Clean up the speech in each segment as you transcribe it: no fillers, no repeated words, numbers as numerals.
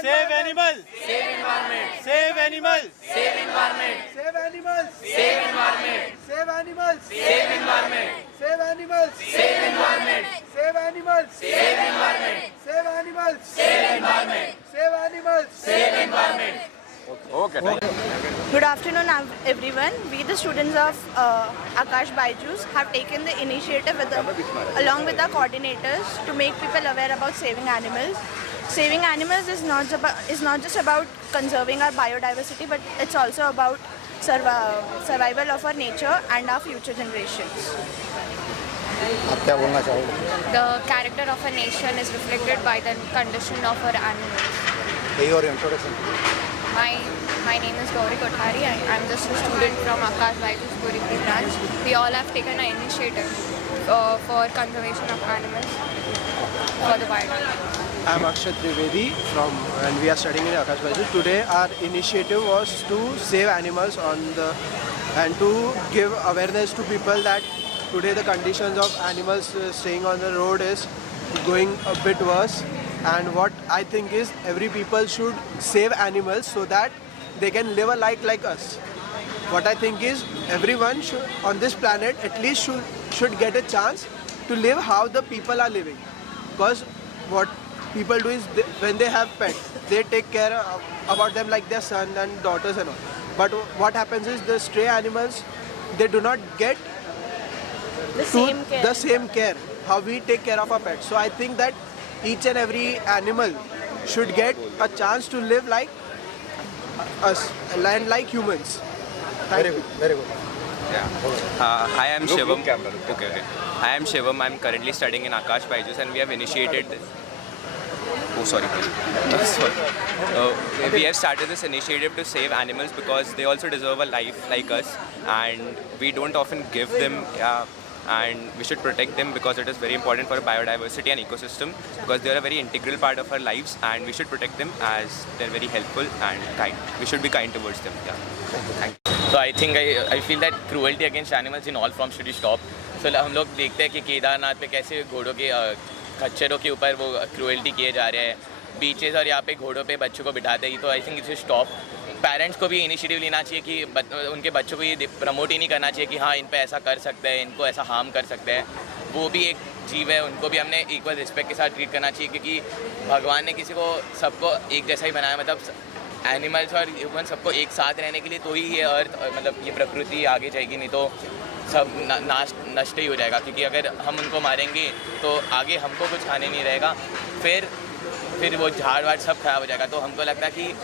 Save animals. Save environment. Save animals. Save environment. Save animals. Save environment. Save animals. Save environment. Save animals. Save environment. Save animals. Save environment. Save animals. Save environment. Save animals. Save environment. Okay. Good afternoon, everyone. We, the students of Akash Byju's, have taken the initiative along with our coordinators to make people aware about saving animals. Saving animals is not just about conserving our biodiversity, but it's also about survival of our nature and our future generations. आप क्या बोलना चाहोगे? The character of a nation is reflected by the condition of our animals. Your introduction. My name is Gauri Kothari. I'm just a student from Akash Byju's Borivali branch. We all have taken an initiative for conservation of animals for the wild. I'm Akshat Trivedi and we are studying in Akash Byju's. Today our initiative was to save animals and to give awareness to people that today the conditions of animals staying on the road is going a bit worse. And what I think is every people should save animals so that they can live a life like us. What I think is everyone should on this planet at least should get a chance to live how the people are living. Because what people do is when they have pets, they take care about them like their son and daughters and all. But what happens is the stray animals, they do not get the same care how we take care of our pets. So I think that each and every animal should get a chance to live like us and like humans. Very good. Hi, I'm Shivam. Okay. Hi, I'm Shivam. I'm currently studying in Akash Byju's and we have initiated this. Oh, sorry. We have started this initiative to save animals because they also deserve a life like us and we don't often give them and we should protect them because it is very important for biodiversity and ecosystem because they are a very integral part of our lives and we should protect them as they're very helpful and kind. We should be kind towards them. Yeah. Thank you. So I think I feel that cruelty against animals in all forms should be stopped. So हम लोग देखते हैं कि केदारनाथ पे कैसे घोड़ों के खच्चरों के ऊपर वो क्रूएल्टी किए जा रहे हैं बीचेस और यहाँ पे घोड़ों पे बच्चों को बिठाते हैं तो I think it stop parents को भी इनिशिएटिव लेना चाहिए कि उनके बच्चों को ये प्रमोट ही नहीं करना चाहिए कि हाँ इन पे ऐसा कर सकते हैं इनको ऐसा हार्म कर सकते हैं वो भी एक जीव है उनको भी हमने इक्वल रिस्पेक्ट के साथ ट्रीट करना चाहिए क्योंकि भगवान ने किसी को सबको एक जैसा ही बनाया मतलब एनिमल्स और ह्यूमन सबको एक साथ रहने के लिए तो ही ये अर्थ मतलब ये प्रकृति आगे जाएगी नहीं तो सब नष्ट ही हो जाएगा क्योंकि अगर हम उनको मारेंगे तो आगे हमको कुछ खाने नहीं रहेगा फिर वो झाड़ वाड़ सब खराब हो जाएगा तो हमको लगता है कि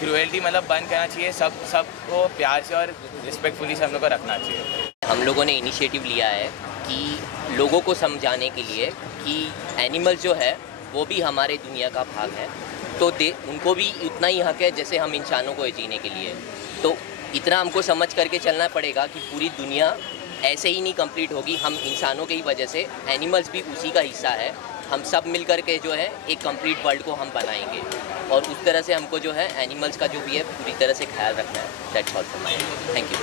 क्रूएल्टी मतलब बंद करना चाहिए सबको प्यार से और रिस्पेक्टफुली से हम लोग को रखना चाहिए। हम लोगों ने इनिशिएटिव लिया है कि लोगों को समझाने के लिए कि एनिमल्स जो है वो भी हमारे दुनिया का भाग है तो उनको भी उतना ही हक है जैसे हम इंसानों को जीने के लिए तो इतना हमको समझ करके चलना पड़ेगा कि पूरी दुनिया ऐसे ही नहीं कंप्लीट होगी हम इंसानों की वजह से एनिमल्स भी उसी का हिस्सा है हम सब मिल कर के जो है एक कंप्लीट वर्ल्ड को हम बनाएंगे और उस तरह से हमको जो है एनिमल्स का जो भी है पूरी तरह से ख्याल रखना है that's all from my and thank you.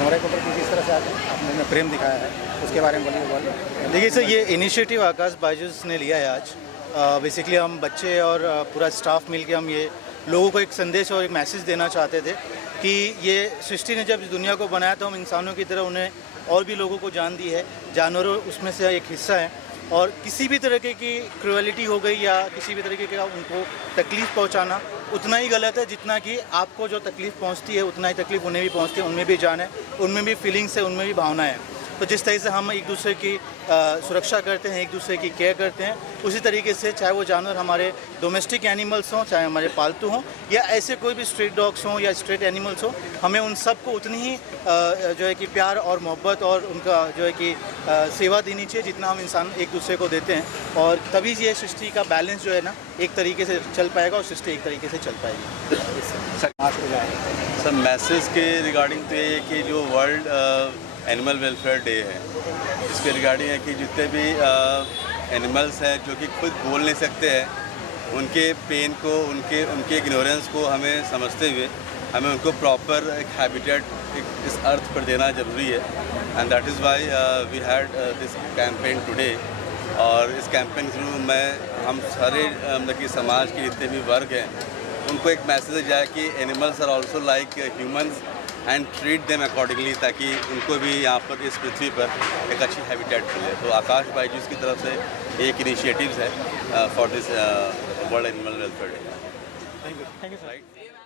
हमारे ऊपर किस तरह से आपने प्रेम दिखाया है उसके बारे में बोलिए। देखिए सर ये इनिशिएटिव आकाश बायजूस ने लिया है आज बेसिकली हम बच्चे और पूरा स्टाफ मिलके हम ये लोगों को एक संदेश और एक मैसेज देना चाहते थे कि ये सृष्टि ने जब इस दुनिया को बनाया तो हम इंसानों की तरह उन्हें और भी लोगों को जान दी है जानवरों उसमें से एक हिस्सा है और किसी भी तरीके की क्रूएलिटी हो गई या किसी भी तरीके का उनको तकलीफ़ पहुंचाना उतना ही गलत है जितना कि आपको जो तकलीफ़ पहुंचती है उतना ही तकलीफ़ उन्हें भी पहुंचती है उनमें भी जान है उनमें भी फीलिंग्स है उनमें भी भावना है तो जिस तरह से हम एक दूसरे की सुरक्षा करते हैं एक दूसरे की केयर करते हैं उसी तरीके से चाहे वो जानवर हमारे डोमेस्टिक एनिमल्स हों चाहे हमारे पालतू हों या ऐसे कोई भी स्ट्रीट डॉग्स हों या स्ट्रीट एनिमल्स हों हमें उन सब को उतनी ही जो है कि प्यार और मोहब्बत और उनका जो है कि सेवा देनी चाहिए जितना हम इंसान एक दूसरे को देते हैं और तभी ये सृष्टि का बैलेंस जो है ना एक तरीके से चल पाएगा और सृष्टि एक तरीके से चल पाएगी। सर मैसेज के रिगार्डिंग तो ये कि जो वर्ल्ड एनिमल वेलफेयर डे है इसके रिगार्डिंग है कि जितने भी एनिमल्स हैं जो कि खुद बोल नहीं सकते हैं उनके पेन को उनके इग्नोरेंस को हमें समझते हुए हमें उनको प्रॉपर एक हैबिटेट इस अर्थ पर देना ज़रूरी है and that is why we had this campaign today और इस कैंपेन के थ्रू हम सारे मतलब कि समाज के जितने भी वर्ग हैं उनको एक मैसेज जाए कि animals are also like humans and treat them accordingly, ताकि उनको भी यहाँ पर इस पृथ्वी पर एक अच्छी हैबिटेट मिले। तो आकाश बायजूस की तरफ से एक इनिशिएटिव्स है for this world animal welfare day. Thank you sir.